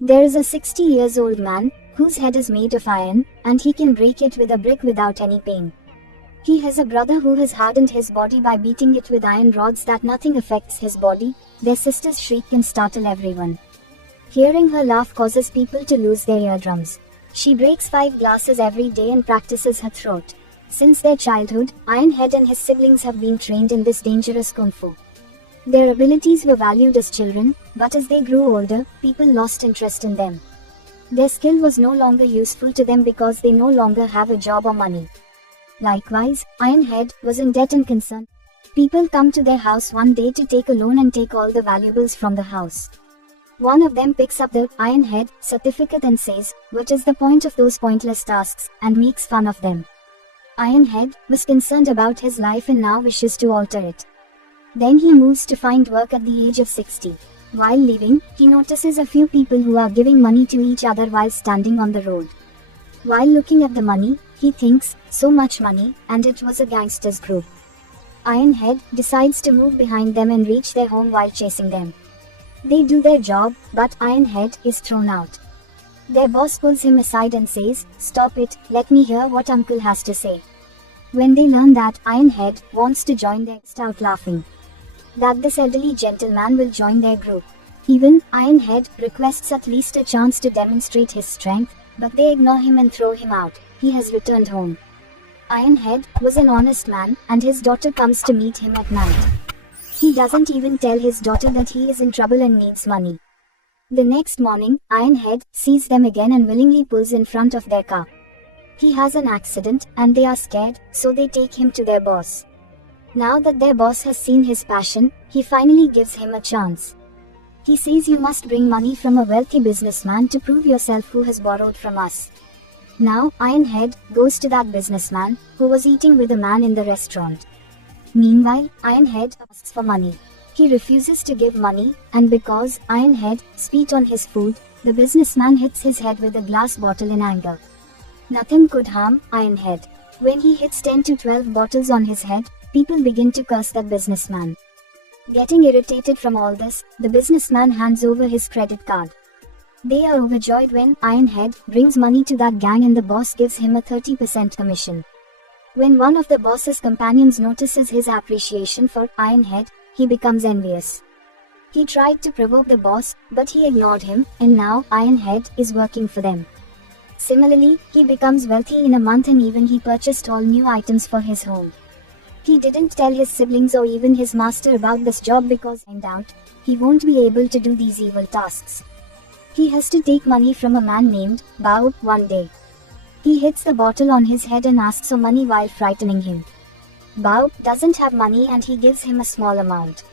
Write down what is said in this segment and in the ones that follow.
There is a 60 years old man whose head is made of iron, and he can break it with a brick without any pain. He has a brother who has hardened his body by beating it with iron rods that nothing affects his body. Their sister's shriek can startle everyone. Hearing her laugh causes people to lose their eardrums. She breaks 5 glasses every day and practices her throat. Since their childhood, Ironhead and his siblings have been trained in this dangerous kung fu. Their abilities were valued as children, but as they grew older, people lost interest in them. Their skill was no longer useful to them because they no longer have a job or money. Likewise, Ironhead was in debt and concerned. People come to their house one day to take a loan and take all the valuables from the house. One of them picks up the Ironhead certificate and says, "What is the point of those pointless tasks?" and makes fun of them. Ironhead was concerned about his life and now wishes to alter it. Then he moves to find work at the age of 60. While leaving, he notices a few people who are giving money to each other while standing on the road. While looking at the money, he thinks, "So much money," and it was a gangsters group. Ironhead decides to move behind them and reach their home while chasing them. They do their job, but Ironhead is thrown out. Their boss pulls him aside and says, "Stop it, let me hear what uncle has to say." When they learn that Ironhead wants to join, they start laughing. That this elderly gentleman will join their group. Even Ironhead requests at least a chance to demonstrate his strength, but they ignore him and throw him out. He has returned home. Ironhead was an honest man, and his daughter comes to meet him at night. He doesn't even tell his daughter that he is in trouble and needs money. The next morning, Ironhead sees them again and willingly pulls in front of their car. He has an accident, and they are scared, so they take him to their boss. Now that their boss has seen his passion, he finally gives him a chance. He says, "You must bring money from a wealthy businessman to prove yourself who has borrowed from us." Now, Ironhead goes to that businessman, who was eating with a man in the restaurant. Meanwhile, Ironhead asks for money. He refuses to give money, and because Ironhead spit on his food, the businessman hits his head with a glass bottle in anger. Nothing could harm Ironhead. When he hits 10 to 12 bottles on his head, people begin to curse that businessman. Getting irritated from all this, the businessman hands over his credit card. They are overjoyed when Ironhead brings money to that gang and the boss gives him a 30% commission. When one of the boss's companions notices his appreciation for Ironhead, he becomes envious. He tried to provoke the boss, but he ignored him, and now Ironhead is working for them. Similarly, he becomes wealthy in a month and even he purchased all new items for his home. He didn't tell his siblings or even his master about this job because in doubt, he won't be able to do these evil tasks. He has to take money from a man named Bao one day. He hits the bottle on his head and asks for money while frightening him. Bao doesn't have money and he gives him a small amount.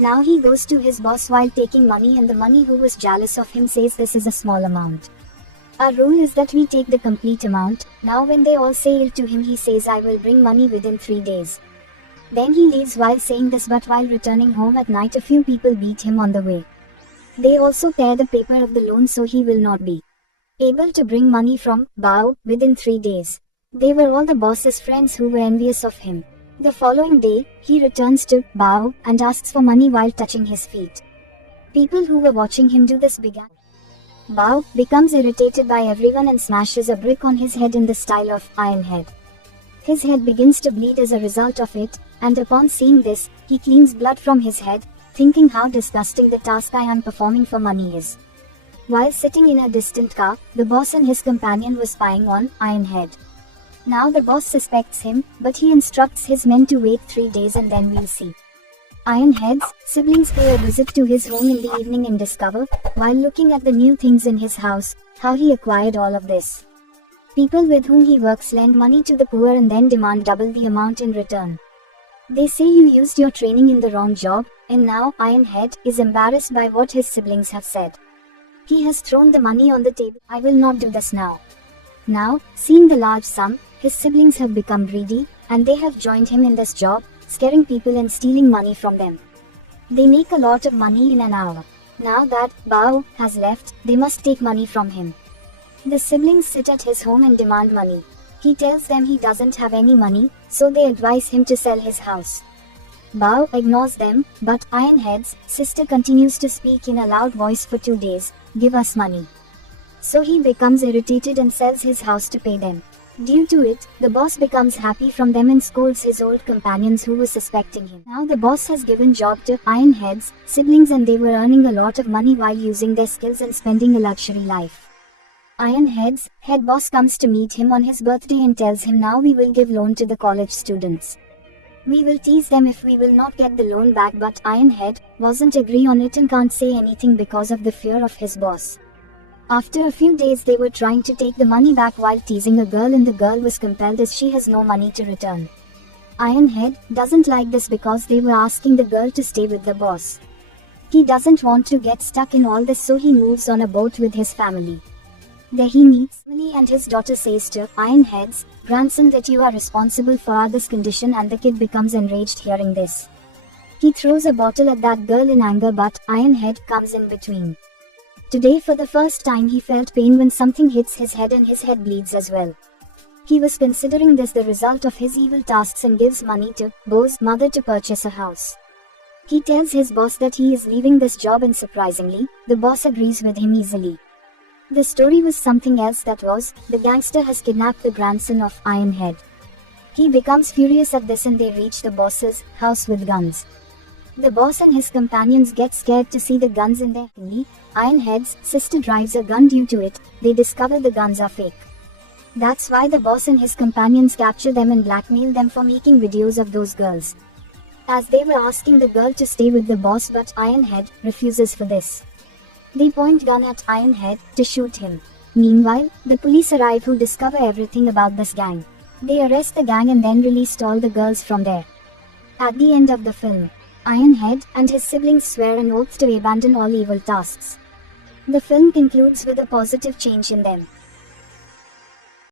Now he goes to his boss while taking money and the money who was jealous of him says this is a small amount. Our rule is that we take the complete amount. Now when they all say ill to him he says, "I will bring money within 3 days. Then he leaves while saying this, but while returning home at night a few people beat him on the way. They also tear the paper of the loan so he will not be able to bring money from Bao within 3 days. They were all the boss's friends who were envious of him. The following day, he returns to Bao and asks for money while touching his feet. People who were watching him do this began. Bao becomes irritated by everyone and smashes a brick on his head in the style of Ironhead. His head begins to bleed as a result of it, and upon seeing this, he cleans blood from his head, thinking how disgusting the task I am performing for money is. While sitting in a distant car, the boss and his companion were spying on Ironhead. Now the boss suspects him, but he instructs his men to wait 3 days and then we'll see. Ironhead's siblings pay a visit to his home in the evening and discover, while looking at the new things in his house, how he acquired all of this. People with whom he works lend money to the poor and then demand double the amount in return. They say you used your training in the wrong job, and now Ironhead is embarrassed by what his siblings have said. He has thrown the money on the table. "I will not do this now." Now, seeing the large sum, his siblings have become greedy, and they have joined him in this job, scaring people and stealing money from them. They make a lot of money in an hour. Now that Bao has left, they must take money from him. The siblings sit at his home and demand money. He tells them he doesn't have any money, so they advise him to sell his house. Bao ignores them, but Ironhead's sister continues to speak in a loud voice for 2 days, give us money. So he becomes irritated and sells his house to pay them. Due to it, the boss becomes happy from them and scolds his old companions who were suspecting him. Now the boss has given job to Ironhead's siblings and they were earning a lot of money while using their skills and spending a luxury life. Ironhead's head boss comes to meet him on his birthday and tells him now we will give loan to the college students. We will tease them if we will not get the loan back, but Ironhead wasn't agree on it and can't say anything because of the fear of his boss. After a few days they were trying to take the money back while teasing a girl and the girl was compelled as she has no money to return. Ironhead doesn't like this because they were asking the girl to stay with the boss. He doesn't want to get stuck in all this, so he moves on a boat with his family. There he meets Emily and his daughter says to Ironhead's grandson that you are responsible for this condition, and the kid becomes enraged hearing this. He throws a bottle at that girl in anger, but Ironhead comes in between. Today for the first time he felt pain when something hits his head and his head bleeds as well. He was considering this the result of his evil tasks and gives money to Bo's mother to purchase a house. He tells his boss that he is leaving this job and surprisingly, the boss agrees with him easily. The story was something else, that was, the gangster has kidnapped the grandson of Ironhead. He becomes furious at this and they reach the boss's house with guns. The boss and his companions get scared to see the guns in their hands. Ironhead's sister drives a gun. Due to it, they discover the guns are fake. That's why the boss and his companions capture them and blackmail them for making videos of those girls. As they were asking the girl to stay with the boss, but Ironhead refuses for this. They point gun at Ironhead to shoot him. Meanwhile, the police arrive who discover everything about this gang. They arrest the gang and then release all the girls from there. At the end of the film, Ironhead and his siblings swear an oath to abandon all evil tasks. The film concludes with a positive change in them.